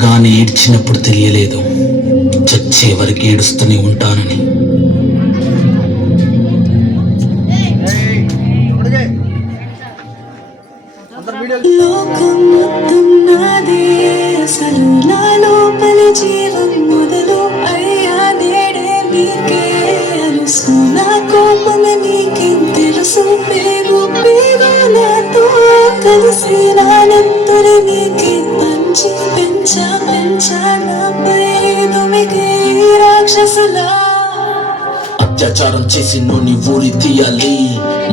పుట్టగానే ఏడ్చినప్పుడు తెలియలేదు చచ్చే వరకు ఏడుస్తూనే ఉంటానని. లోకం మొత్తం నాదే, అసలు నా లోపలి జీవం మొదలు అయ్యా నేడే నీకే అలుసు. నా కోపం నీకేం తెలుసు, పేరు పేరు నాతో కలిసి నానంతుని నీకే పంచి పెంచా నాపై దుమిగే రాక్షసులా. అత్యాచారం చేసి నోని ఊరి తీయాలి,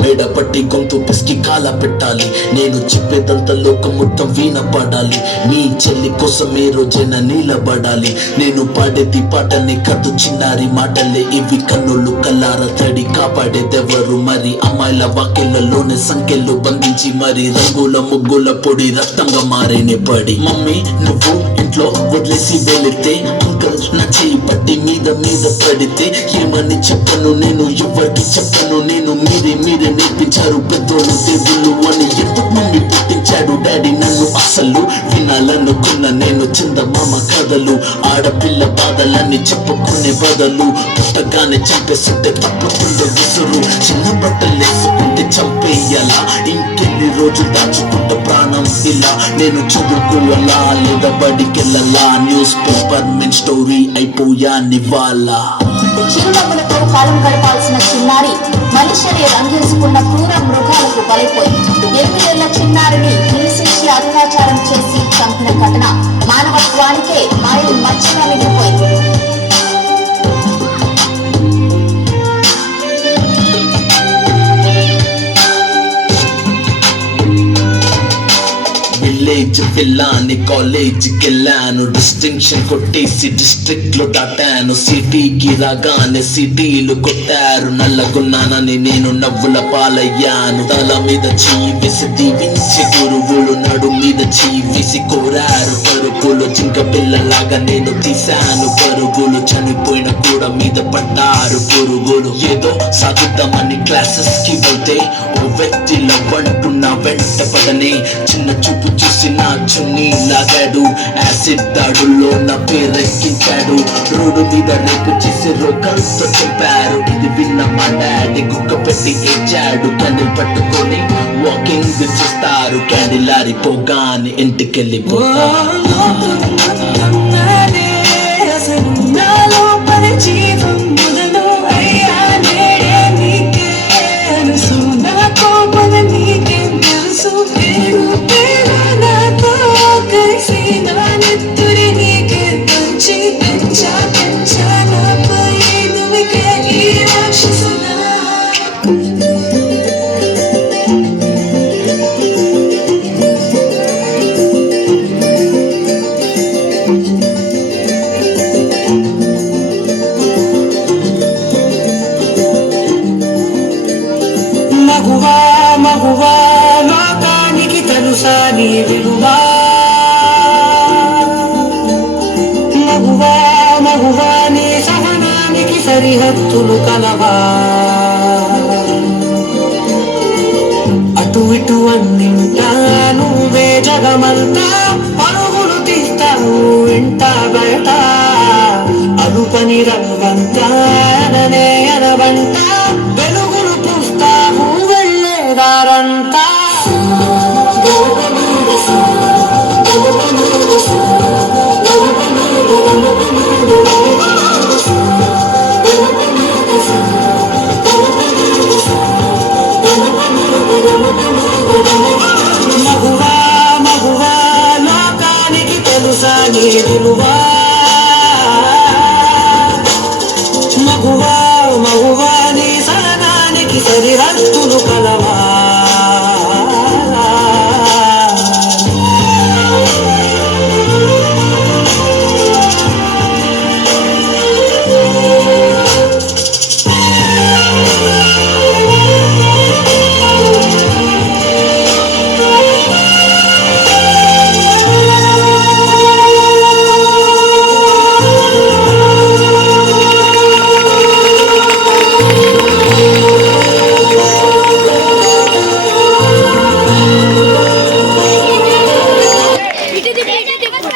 మేడ పట్టి గొంతు పిసికి కాల పెట్టాలి. నేను చెప్పేదంతా లోకం మొత్తం వీణ పడాలి, మీ చెల్లి కోసం ఏ రోజైనా నిలబడాలి. నేను పాడేది పాటని కథు చిన్నారి మాటలే ఇవి, కన్నులు కల్లార తడి కాపాడేదెవరు మరి. అమ్మాయిల వాక్యలలోనే సంఖ్యలు బంధించి మరి రంగుల ముగ్గుల పొడి రక్తంగా మారేనే పడి. మమ్మీ నువ్వు ఇంట్లో వదిలేసి వెళితే, అంకల్ నా చేయి పట్టి మీద పడితే ఏమని చెప్పను నేను, ఎవరికి చెప్పను నేను. మీరే నేర్పించారు పెద్దోళ్ళు దేవుళ్ళు అని. ఎందుకు మమ్మీ పుట్టించాడు డాడీ నన్ను, అసలు వినాలనుకున్న నేను చందమామ కథలు. ఆడపిల్ల బాధలన్నీ చెప్పుకునే బదులు పుట్టగానే చంపేస్తుంటే తప్పకుండా విసురు. చిన్న బట్టలు వేసుకుంటే చంపేయాలా, ఇంకెన్ని రోజులు దాచుకుంట ప్రాణం ఇలా. నేను చదువుకోవాలా లేదా బడికెళ్ళాలా, న్యూస్ పేపర్ మెన్ స్టోరీ అయిపోయా నివాళ. చిరునవ్వులతో కాలం గడపాల్సిన చిన్నారి మనుష్యుని రంగేసుకున్న క్రూర మృగాలకు బలైపోయింది. 8 ఏళ్ల చిన్నారిని హింసించి అత్యాచారం చేసి చంపిన ఘటన మానవత్వానికే మాయలు మచ్చగా మిగిలిపోయింది. విలేజ్ వెళ్ళాను, కాలేజీకి వెళ్ళాను, డిస్టింక్షన్ కొట్టేసి డిస్ట్రిక్ట్ లో దాటాను. సిటీకి రాగానే సిటీలు కొట్టారు, నల్లగున్నానని నేను నవ్వుల పాలయ్యాను. తల మీద చెయ్యి వేసి దీవించి గురువులు నడు మీద చెయ్యి వేసి కోరారు పరుగులు. జింక పిల్లలాగా నేను తీశాను పరుగులు, చనిపోయిన కూడా మీద పడ్డారు పురుగులు. ఏదో సాగుద్దామని క్లాసెస్ కి వెళ్తే ఓ వ్యక్తి లవ్వంటూ నా వెంట పడనే, చిన్న చూపు చూసి నా చున్నీ లాగాడు, యాసిడ్ దాడుల్లో నా పేరెక్కించాడు. రోడ్డు మీద రేపు చేసి రోగాలతో చంపారు. ఇది విన్న మా డాడీ కుక్క పెట్టి ఏడ్చాడు. క్యాండిల్ పట్టుకొని వాకింగ్ చేస్తారు, క్యాండిల్ ఆరిపోగానే ఇంటికెళ్ళిపోతారు. మగువా లోకానికి తెలుసా నీ విలువా. మగువా నీ సహనానికి సరిహద్దులు కలవా. అటు ఇటు అన్నింటా నువ్వే జగమంతా, పరుగులు తీస్తావు ఇంట బయట. అలుపని రంగంతా